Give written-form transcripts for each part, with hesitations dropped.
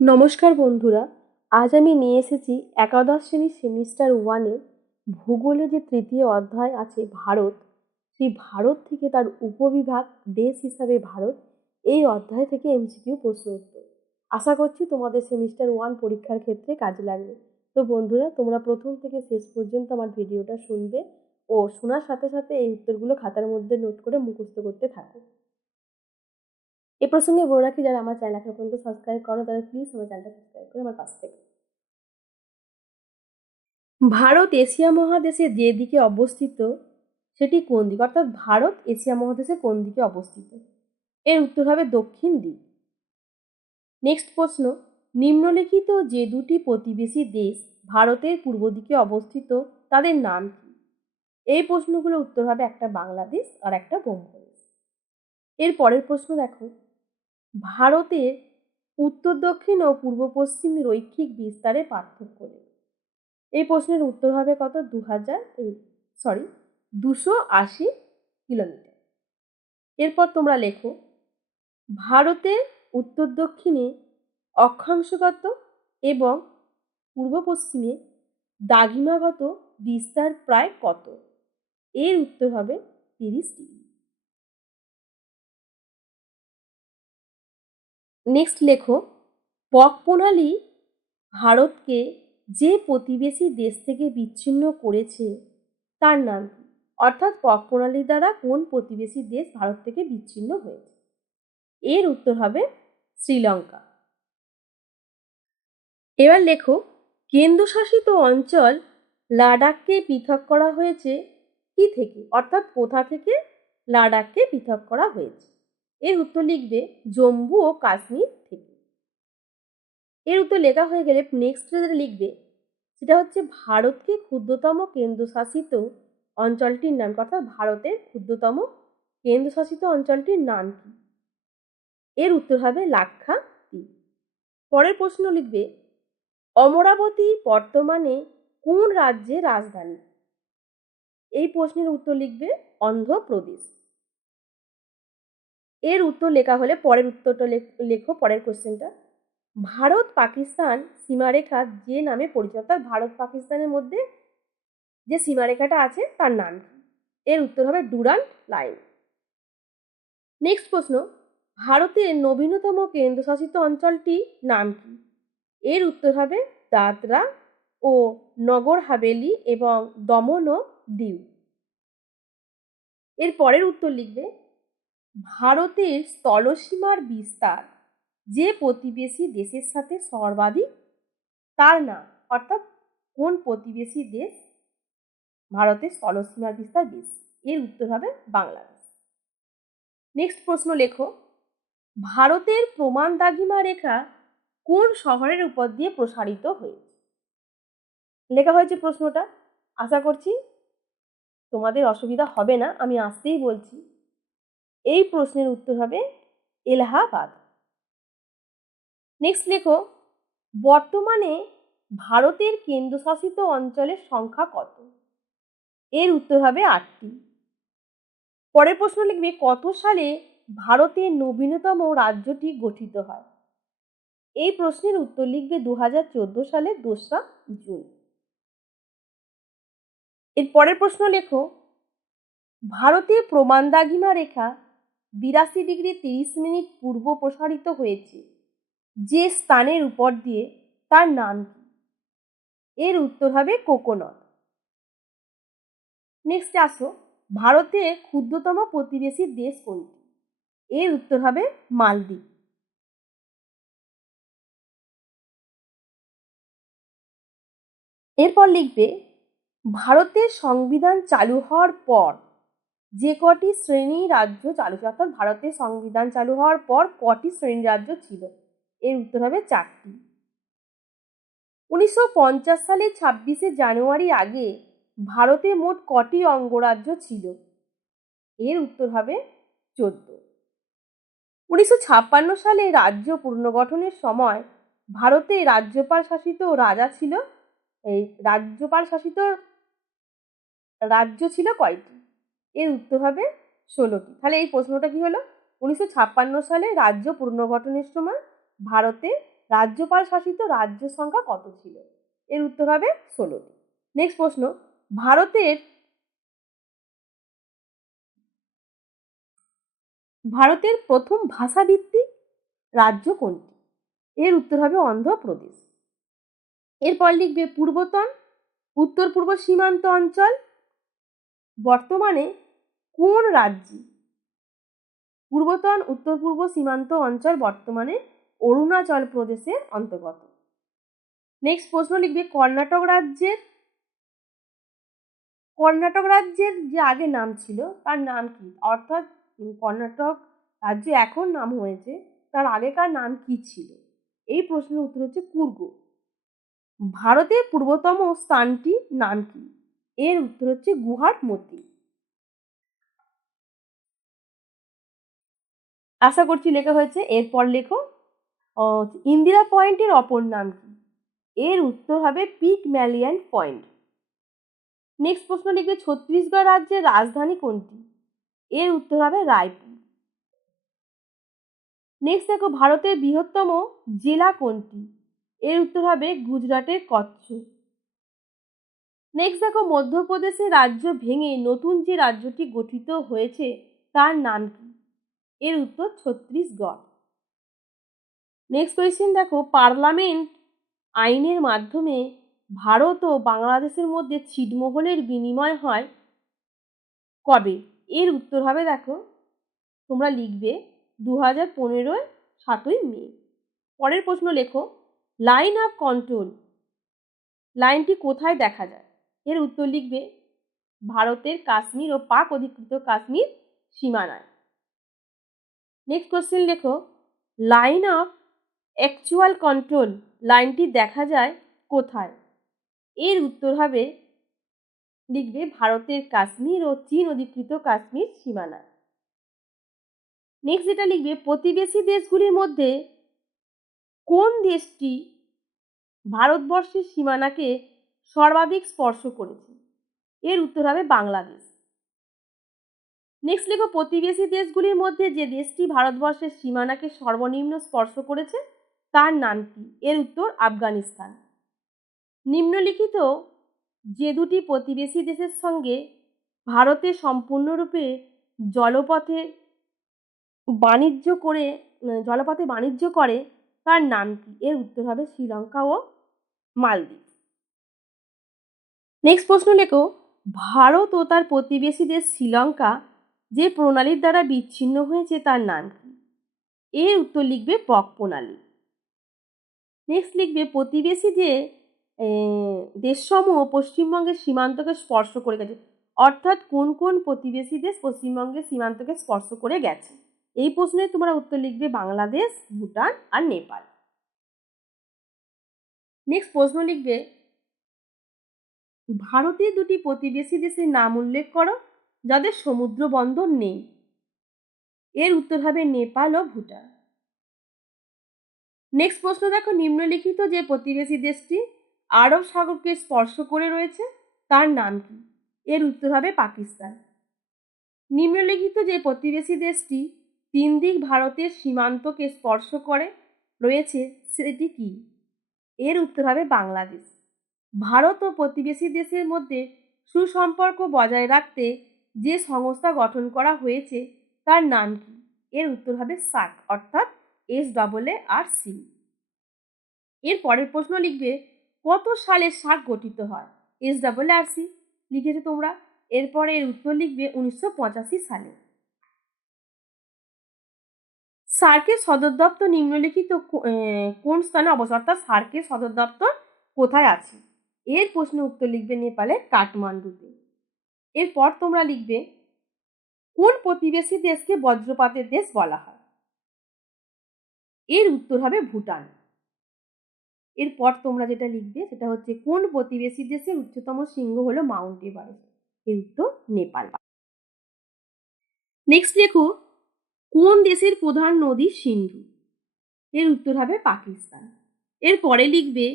নমস্কার বন্ধুরা, আজ আমি নিয়ে এসেছি একাদশ শ্রেণীর সেমিস্টার ওয়ানে ভূগোলে যে তৃতীয় অধ্যায় আছে ভারত, সেই ভারত থেকে তার উপবিভাগ দেশ হিসাবে ভারত, এই অধ্যায় থেকে এমসিকিউ প্রশ্ন উত্তর। আশা করছি তোমাদের সেমিস্টার ওয়ান পরীক্ষার ক্ষেত্রে কাজে লাগবে। তো বন্ধুরা, তোমরা প্রথম থেকে শেষ পর্যন্ত আমার ভিডিওটা শুনবে ও শোনার সাথে সাথে এই উত্তরগুলো খাতার মধ্যে নোট করে মুখস্থ করতে থাকো। এ প্রসঙ্গে বলে রাখি, যারা আমার চ্যানেল এখনো পর্যন্ত সাবস্ক্রাইব করো তারা প্লিজ আমার চ্যানেলটা সাবস্ক্রাইব করে আমার পাশে থেকো। ভারত এশিয়া মহাদেশে যে দিকে অবস্থিত সেটি কোন দিক? অর্থাৎ ভারত এশিয়া মহাদেশে কোন দিকে অবস্থিত? এর উত্তর হবে দক্ষিণ দিক। নেক্সট প্রশ্ন, নিম্নলিখিত যে দুটি প্রতিবেশী দেশ ভারতের পূর্ব দিকে অবস্থিত তাদের নাম কি? এই প্রশ্নগুলোর উত্তর হবে একটা বাংলাদেশ আর একটা বঙ্গদেশ। এর পরের প্রশ্ন দেখো, ভারতের উত্তর দক্ষিণ ও পূর্ব পশ্চিম রৈখিক বিস্তারে পার্থক্য নেই। এই প্রশ্নের উত্তর হবে কত? 280 কিলোমিটার। এরপর তোমরা লেখো, ভারতের উত্তর দক্ষিণে অক্ষাংশগত এবং পূর্ব পশ্চিমে দ্রাঘিমাগত বিস্তার প্রায় কত? এর উত্তর হবে 30 ডিগ্রি। নেক্সট লেখো, পক প্রণালী ভারতকে যে প্রতিবেশী দেশ থেকে বিচ্ছিন্ন করেছে তার নাম কি? অর্থাৎ পক প্রণালী দ্বারা কোন প্রতিবেশী দেশ ভারত থেকে বিচ্ছিন্ন হয়েছে? এর উত্তর হবে শ্রীলঙ্কা। এবার লেখো, কেন্দ্রশাসিত অঞ্চল লাদাখকে পৃথক করা হয়েছে কি থেকে? অর্থাৎ কোথা থেকে লাদাখকে পৃথক করা হয়েছে? এর উত্তর লিখবে জম্মু ও কাশ্মীর থেকে। এর উত্তর লেখা হয়ে গেলে নেক্সট যেটা লিখবে সেটা হচ্ছে ভারতকে ক্ষুদ্রতম কেন্দ্রশাসিত অঞ্চলটির নাম, অর্থাৎ ভারতের ক্ষুদ্রতম কেন্দ্রশাসিত অঞ্চলটির নাম কি? এর উত্তর হবে লাক্ষাদ্বীপ। পরের প্রশ্ন লিখবে, অমরাবতী বর্তমানে কোন রাজ্যের রাজধানী? এই প্রশ্নের উত্তর লিখবে অন্ধ্রপ্রদেশ। এর উত্তর লেখা হলে পরের উত্তরটা লেখো, পরের কোশ্চেনটা, ভারত পাকিস্তান সীমারেখা যে নামে পরিচিত, অর্থাৎ ভারত পাকিস্তানের মধ্যে যে সীমারেখাটা আছে তার নাম কি? এর উত্তর হবে ডুরান্ড লাইন। নেক্সট প্রশ্ন, ভারতের নবীনতম কেন্দ্রশাসিত অঞ্চলটির নাম কি? এর উত্তর হবে দাদরা ও নগর হাভেলি এবং দমন ও দিউ। এর পরের উত্তর লিখবে, ভারতের স্থলসীমার বিস্তার যে প্রতিবেশী দেশের সাথে সর্বাধিক তার নাম, অর্থাৎ কোন প্রতিবেশী দেশ ভারতের স্থলসীমার বিস্তার বেশি? এর উত্তর হবে বাংলাদেশ। নেক্সট প্রশ্ন লেখো, ভারতের প্রমাণ দ্রাঘিমা রেখা কোন শহরের উপর দিয়ে প্রসারিত হয়েছে? লেখা হয়েছে প্রশ্নটা, আশা করছি তোমাদের অসুবিধা হবে না, আমি আসতেই বলছি। এই প্রশ্নের উত্তর হবে এলাহাবাদ। নেক্সট লেখো, বর্তমানে ভারতের কেন্দ্রশাসিত অঞ্চলের সংখ্যা কত? এর উত্তর হবে 8টি। পরের প্রশ্ন লিখবে, কত সালে ভারতের নবীনতম রাজ্যটি গঠিত হয়? এই প্রশ্নের উত্তর লিখবে 2014 সালের 2রা জুন। এর পরের প্রশ্ন লেখো, ভারতের প্রমাণ দ্রাঘিমা রেখা 82 ডিগ্রি 30 মিনিট পূর্ব প্রসারিত হয়েছে যে স্থানের উপর দিয়ে তার নাম কি? এর উত্তর হবে কোকোনট। নেক্সট আসো, ভারতের ক্ষুদ্রতম প্রতিবেশী দেশ কোনটি? এর উত্তর হবে মালদ্বীপ। এরপর লিখবে, ভারতের সংবিধান চালু হওয়ার পর যে কটি শ্রেণী রাজ্য চালু ছিল, অর্থাৎ ভারতের সংবিধান চালু হওয়ার পর কটি শ্রেণী রাজ্য ছিল? এর উত্তর হবে 4টি। 1950 সালের 26শে জানুয়ারি আগে ভারতে মোট কটি অঙ্গরাজ্য ছিল? এর উত্তর হবে 14। 1956 সালে রাজ্য পুনর্গঠনের সময় ভারতে রাজ্যপাল শাসিত রাজা ছিল, এই রাজ্যপাল শাসিত রাজ্য ছিল কয়টি? এর উত্তর হবে 16টি। তাহলে এই প্রশ্নটা কি হলো, 1956 সালে রাজ্য পুনর্গঠনের সময় ভারতে রাজ্যপাল শাসিত রাজ্য সংখ্যা কত ছিল? এর উত্তর হবে 16টি। নেক্সট প্রশ্ন, ভারতের প্রথম ভাষাভিত্তিক রাজ্য কোনটি? এর উত্তর হবে অন্ধ্রপ্রদেশ। এরপর লিখবে পূর্বতন উত্তর পূর্ব সীমান্ত অঞ্চল বর্তমানে কোন রাজ্যে? পূর্বতন উত্তর পূর্ব সীমান্ত অঞ্চল বর্তমানে অরুণাচল প্রদেশের অন্তর্গত। নেক্সট প্রশ্ন লিখবে কর্ণাটক রাজ্যের যে আগে নাম ছিল তার নাম কি? অর্থাৎ কর্ণাটক রাজ্য এখন নাম হয়েছে, তার আগেকার নাম কি ছিল? এই প্রশ্নের উত্তর হচ্ছে কুর্গ। ভারতের পূর্বতম স্থানটির নাম কি? এর উত্তর হচ্ছে গুয়াহাটি। আশা করছি লেখা হয়েছে। এরপর লেখো ইন্দিরা পয়েন্টের অপর নাম কি? এর উত্তর হবে পিগম্যালিয়ন পয়েন্ট। নেক্সট প্রশ্ন লিখবে ছত্তিশগড় রাজ্যের রাজধানী কোনটি? এর উত্তর হবে রায়পুর। নেক্সট দেখো ভারতের বৃহত্তম জেলা কোনটি? এর উত্তর হবে গুজরাটের কচ্ছ। নেক্সট দেখো মধ্যপ্রদেশের রাজ্য ভেঙে নতুন যে রাজ্যটি গঠিত হয়েছে তার নাম কি? এর উত্তর ছত্তিশগড়। নেক্সট কোয়েশ্চেন দেখো পার্লামেন্ট আইনের মাধ্যমে ভারত ও বাংলাদেশের মধ্যে ছিটমহলের বিনিময় হয় কবে? এর উত্তর হবে দেখো তোমরা লিখবে 2015 7ই মে। পরের প্রশ্ন লেখো লাইন অফ কন্ট্রোল লাইনটি কোথায় দেখা যায়? এর উত্তর লিখবে ভারতের কাশ্মীর ও পাক অধিকৃত কাশ্মীর সীমানায়। নেক্সট কোশ্চেন লেখো লাইন অফ অ্যাকচুয়াল কন্ট্রোল লাইনটি দেখা যায় কোথায়? এর উত্তর হবে লিখবে ভারতের কাশ্মীর ও চীন অধিকৃত কাশ্মীর সীমানায়। নেক্সট যেটা লিখবে প্রতিবেশী দেশগুলির মধ্যে কোন দেশটি ভারতবর্ষের সীমানাকে সর্বাধিক স্পর্শ করেছে? এর উত্তর হবে বাংলাদেশ। নেক্সট লিখো প্রতিবেশী দেশগুলির মধ্যে যে দেশটি ভারতবর্ষের সীমানাকে সর্বনিম্ন স্পর্শ করেছে তার নাম কি? এর উত্তর আফগানিস্তান। নিম্নলিখিত যে দুটি প্রতিবেশী দেশের সঙ্গে ভারতের সম্পূর্ণরূপে জলপথে বাণিজ্য করে তার নাম কি? এর উত্তর হবে শ্রীলঙ্কা ও মালদ্বীপ। নেক্সট প্রশ্ন লেখো ভারত ও তার প্রতিবেশী দেশ শ্রীলঙ্কা যে প্রণালীর দ্বারা বিচ্ছিন্ন হয়েছে তার নাম কি? এর উত্তর লিখবে পক প্রণালী। নেক্সট লিখবে প্রতিবেশী যে দেশসমূহ পশ্চিমবঙ্গের সীমান্তকে স্পর্শ করে গেছে, অর্থাৎ কোন কোন প্রতিবেশী দেশ পশ্চিমবঙ্গের সীমান্তকে স্পর্শ করে গেছে? এই প্রশ্নে তোমরা উত্তর লিখবে বাংলাদেশ, ভুটান আর নেপাল। নেক্সট প্রশ্ন লিখবে ভারতের দুটি প্রতিবেশী দেশের নাম উল্লেখ করো যাদের সমুদ্র বন্দর নেই। এর উত্তর হবে নেপাল ও ভুটান। নেক্সট প্রশ্ন দেখো নিম্নলিখিত যে প্রতিবেশী দেশটি আরব সাগরকে স্পর্শ করে রয়েছে তার নাম কি? এর উত্তর হবে পাকিস্তান। নিম্নলিখিত যে প্রতিবেশী দেশটি তিন দিক ভারতের সীমান্তকে স্পর্শ করে রয়েছে সেটি কি? এর উত্তর হবে বাংলাদেশ। ভারত ও প্রতিবেশী দেশের মধ্যে সুসম্পর্ক বজায় রাখতে যে সংস্থা গঠন করা হয়েছে তার নাম কি? এর উত্তর হবে সার্ক অর্থাৎ SAARC। এর পরের প্রশ্ন লিখবে কত সালে সার্ক গঠিত হয়? SAARC লিখেছো তোমরা। এরপরে এর উত্তর লিখবে 1985 সালে। সার্কের সদর দপ্তর নিম্নলিখিত কোন স্থানে অবস্থিত? অর্থাৎ সার্কের সদর দপ্তর কোথায় আছে? এর প্রশ্নের উত্তর লিখবে নেপালের কাঠমান্ডুতে। এরপর তোমরা লিখবে কোন প্রতিবেশী দেশকে বজ্রপাতের দেশ বলা হয়? এর উত্তর হবে ভুটান। এরপর তোমরা যেটা লিখবে সেটা হচ্ছে কোন প্রতিবেশী দেশের উচ্চতম শৃঙ্গ হলো মাউন্ট এভারেস্ট? এর উত্তর নেপাল। নেক্সট লেখো কোন দেশের প্রধান নদী সিন্ধু? এর উত্তর হবে পাকিস্তান। এরপরে লিখবে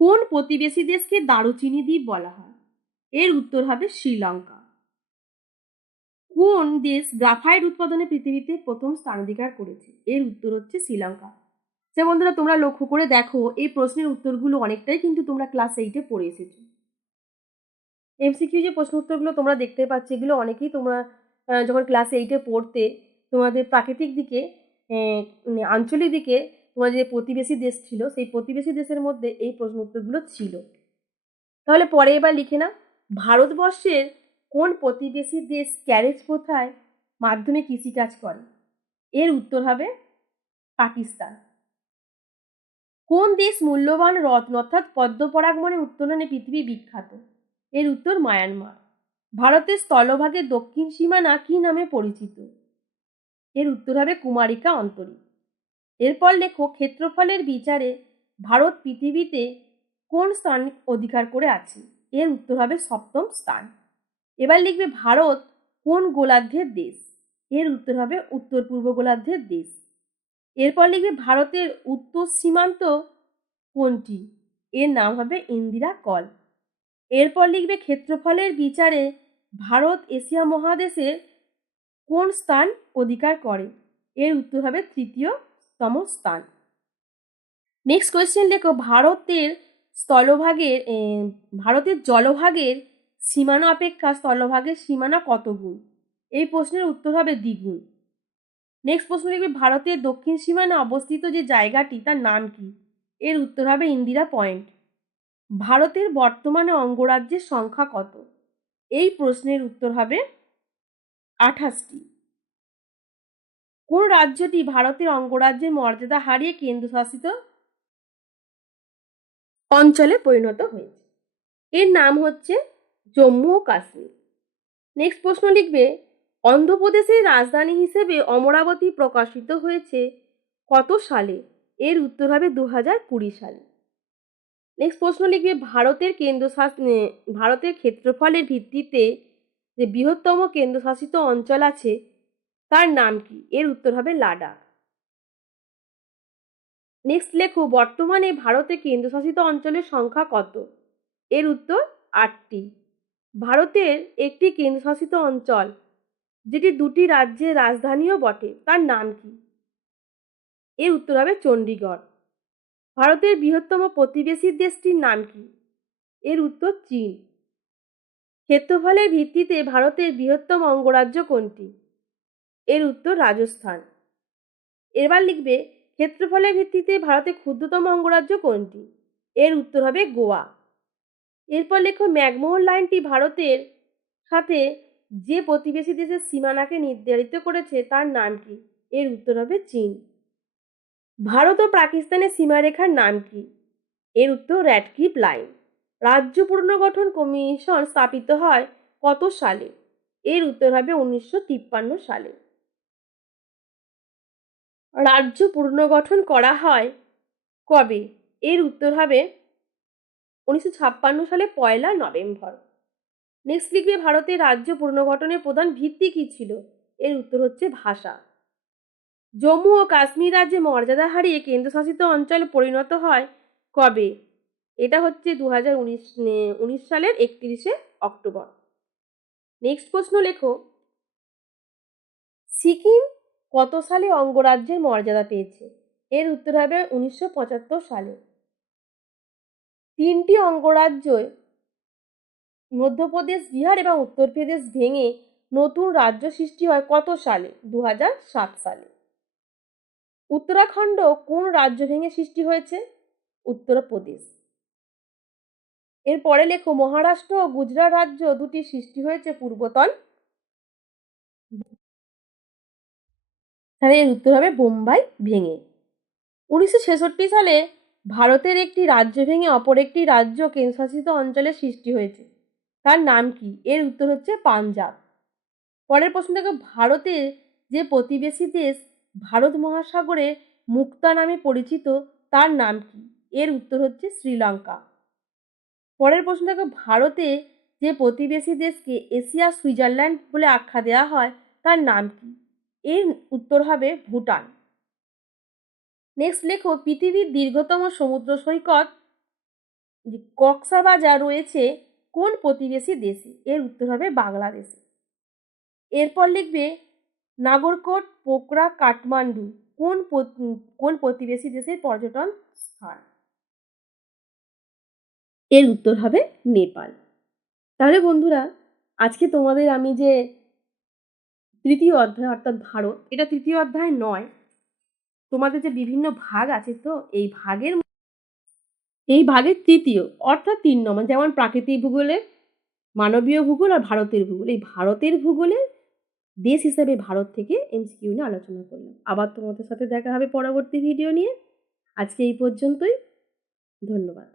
কোন প্রতিবেশী দেশকে দারুচিনি দ্বীপ বলা হয়? এর উত্তর হবে শ্রীলঙ্কা। কোন দেশ গ্রাফাইট উৎপাদনে পৃথিবীতে প্রথম স্থান অধিকার করেছে? এর উত্তর হচ্ছে শ্রীলঙ্কা। যে বন্ধুরা তোমরা লক্ষ্য করে দেখো এই প্রশ্নের উত্তরগুলো অনেকটাই কিন্তু তোমরা ক্লাস 8-এ পড়ে এসেছো। এমসিকিউ যে প্রশ্ন উত্তরগুলো তোমরা দেখতে পাচ্ছ এগুলো অনেকেই তোমরা যখন ক্লাস 8-এ পড়তে তোমাদের প্রাকৃতিক দিকে আঞ্চলিক দিকে তোমার যে প্রতিবেশী দেশ ছিল সেই প্রতিবেশী দেশের মধ্যে এই প্রশ্ন উত্তরগুলো ছিল। তাহলে পরে এবার লিখে না, ভারতবর্ষের কোন প্রতিবেশী দেশ ক্যারেজ প্রথার মাধ্যমে কৃষিকাজ করে? এর উত্তর হবে পাকিস্তান। কোন দেশ মূল্যবান রত্ন অর্থাৎ পদ্মপরাগমণি উত্তোলনে পৃথিবী বিখ্যাত? এর উত্তর মায়ানমার। ভারতের স্থলভাগের দক্ষিণ সীমানা কি নামে পরিচিত? এর উত্তর হবে কুমারিকা অন্তরী। এরপর লেখো, ক্ষেত্রফলের বিচারে ভারত পৃথিবীতে কোন স্থান অধিকার করে আছে? এর উত্তর হবে 7ম স্থান। এবার লিখবে, ভারত কোন গোলার্ধের দেশ? এর উত্তর হবে উত্তর পূর্ব গোলার্ধের দেশ। এরপর লিখবে, ভারতের উত্তর সীমান্ত কোনটি? এর নাম হবে ইন্দিরা কল। এরপর লিখবে, ক্ষেত্রফলের বিচারে ভারত এশিয়া মহাদেশের কোন স্থান অধিকার করে? এর উত্তর হবে 3য়তম স্থান। নেক্সট কোয়েশ্চেন লেখো, ভারতের জলভাগের সীমানা অপেক্ষা স্থলভাগের সীমানা কত গুণ? এই প্রশ্নের উত্তর হবে দ্বিগুণ। নেক্সট প্রশ্ন লিখবে, ভারতের দক্ষিণ সীমানা অবস্থিত যে জায়গাটি তার নাম কি? এর উত্তর হবে ইন্দিরা পয়েন্ট। ভারতের বর্তমানে অঙ্গরাজ্যের সংখ্যা কত? এই প্রশ্নের উত্তর হবে 28টি। কোন রাজ্যটি ভারতের অঙ্গরাজ্যের মর্যাদা হারিয়ে কেন্দ্রশাসিত অঞ্চলে পরিণত হয়েছে? এর নাম হচ্ছে জম্মু ও কাশ্মীর। নেক্সট প্রশ্ন লিখবে, অন্ধ্রপ্রদেশের রাজধানী হিসেবে অমরাবতী প্রকাশিত হয়েছে কত সালে? এর উত্তর হবে 2020 সালে। নেক্সট প্রশ্ন লিখবে, ভারতের ক্ষেত্রফলের ভিত্তিতে যে বৃহত্তম কেন্দ্রশাসিত অঞ্চল আছে তার নাম কি? এর উত্তর হবে লাদাখ। নেক্সট লেখো, বর্তমানে ভারতে কেন্দ্রশাসিত অঞ্চলের সংখ্যা কত? এর উত্তর 8টি। ভারতের একটি কেন্দ্রশাসিত অঞ্চল যেটি 2টি রাজ্যের রাজধানীও বটে তার নাম কি? এর উত্তর হবে চণ্ডীগড়। ভারতের বৃহত্তম প্রতিবেশী দেশটির নাম কি? এর উত্তর চীন। ক্ষেত্রফলের ভিত্তিতে ভারতের বৃহত্তম অঙ্গরাজ্য কোনটি? এর উত্তর রাজস্থান। এবার লিখবে, ক্ষেত্রফলের ভিত্তিতে ভারতের ক্ষুদ্রতম অঙ্গরাজ্য কোনটি? এর উত্তর হবে গোয়া। এরপর লেখো, ম্যাকমোহন লাইনটি ভারতের সাথে যে প্রতিবেশী দেশের সীমানাকে নির্ধারিত করেছে তার নাম কি? এর উত্তর হবে চীন। ভারত ও পাকিস্তানের সীমারেখার নাম কি? এর উত্তর র্যাডক্লিফ লাইন। রাজ্য পুনর্গঠন কমিশন স্থাপিত হয় কত সালে? এর উত্তর হবে 1953 সালে। রাজ্য পুনর্গঠন করা হয় কবে? এর উত্তর হবে 1956 সালে 1 নভেম্বর। নেক্সট লিখবে, ভারতের রাজ্য পুনর্গঠনের প্রধান ভিত্তি কি ছিল? এর উত্তর হচ্ছে ভাষা। জম্মু ও কাশ্মীর রাজ্যে মর্যাদা হারিয়ে কেন্দ্রশাসিত অঞ্চলে পরিণত হয় কবে? এটা হচ্ছে 2019 সালের 31 অক্টোবর। নেক্সট প্রশ্ন লেখো, সিকিম কত সালে অঙ্গরাজ্যের মর্যাদা পেয়েছে? এর উত্তর হবে 1975 সালে। 3টি অঙ্গরাজ্য মধ্যপ্রদেশ, বিহার এবং উত্তরপ্রদেশ ভেঙে নতুন রাজ্য সৃষ্টি হয় কত সালে? 2007 সালে। উত্তরাখণ্ড কোন রাজ্য ভেঙে সৃষ্টি হয়েছে? উত্তরপ্রদেশ। এরপরে লেখো, মহারাষ্ট্র ও গুজরাট রাজ্য দুটি সৃষ্টি হয়েছে পূর্বতন। তাহলে এর উত্তর হবে বোম্বাই ভেঙে। 1966 সালে ভারতের একটি রাজ্য ভেঙে অপর একটি রাজ্য কেন্দ্রশাসিত অঞ্চলের সৃষ্টি হয়েছে তার নাম কি? এর উত্তর হচ্ছে পাঞ্জাব। পরের প্রশ্ন দেখো, ভারতের যে প্রতিবেশী দেশ ভারত মহাসাগরে মুক্তা নামে পরিচিত তার নাম কি? এর উত্তর হচ্ছে শ্রীলঙ্কা। পরের প্রশ্ন দেখো, ভারতে যে প্রতিবেশী দেশকে এশিয়া সুইজারল্যান্ড বলে আখ্যা দেওয়া হয় তার নাম কি? এর উত্তর হবে ভুটান। নেক্সট লেখো, পৃথিবীর দীর্ঘতম সমুদ্র সৈকত কক্সবাজার রয়েছে কোন প্রতিবেশী দেশে? এর উত্তর হবে বাংলাদেশে। এরপর লিখবে, নাগরকোট, পোখরা, কাঠমান্ডু কোন প্রতিবেশী দেশের পর্যটন স্থান? এর উত্তর হবে নেপাল। তাহলে বন্ধুরা, আজকে তোমাদের আমি যে তৃতীয় অধ্যায় অর্থাৎ ভারত, এটা তৃতীয় অধ্যায় নয়, তোমাদের যে বিভিন্ন ভাগ আছে তো এই ভাগের তৃতীয় অর্থাৎ ৩ নম্বর, যেমন প্রাকৃতিক ভূগোলে, মানবীয় ভূগোল আর ভারতের ভূগোল। এই ভারতের ভূগোলে দেশ হিসেবে ভারত থেকে এমসিকিউ নিয়ে আলোচনা করলাম। আবার তোমাদের সাথে দেখা হবে পরবর্তী ভিডিও নিয়ে। আজকে এই পর্যন্তই। ধন্যবাদ।